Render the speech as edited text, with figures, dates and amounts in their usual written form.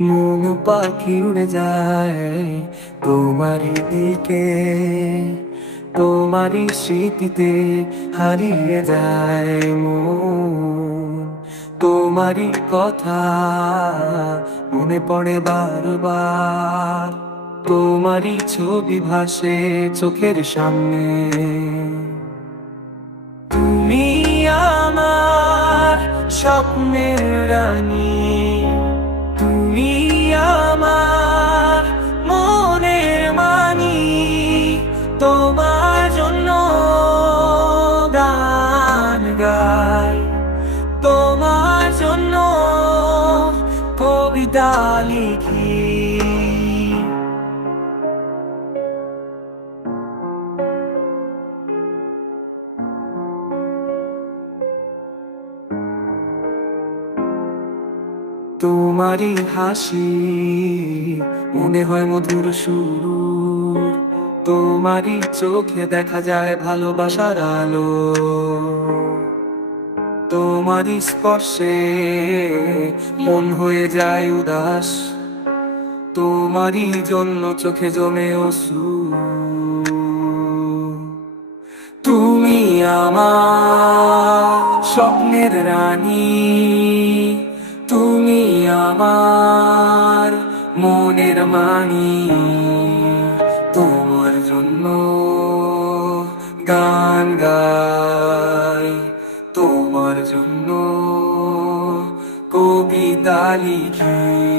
মন পাখি উড়ে যায় তোমারই দিকে, তোমারই স্মৃতিতে হারিয়ে যায় মন। তোমারই কথা মনে পড়ে বারবার, তোমারই ছবি ভাসে চোখের সামনে। তুমি আমার স্বপ্নের রানী, তুমি আমার মনের মানি। তোমার জন্য গান গাই, তোমার জন্য কবিতা লিখি। তোমারই হাসি মনে হয় মধুর সুর, তোমারই চোখে দেখা যায় ভালোবাসার আলো। তোমারই স্পর্শে মন হয়ে যায় উদাস, তোমারই জন্য চোখে জমে অশ্রু। তুমি আমার স্বপ্নের রানী, তুমি আমার মনের মানি। তোমার জন্য গান গাই, তোমার জন্য কবিতা লিখি।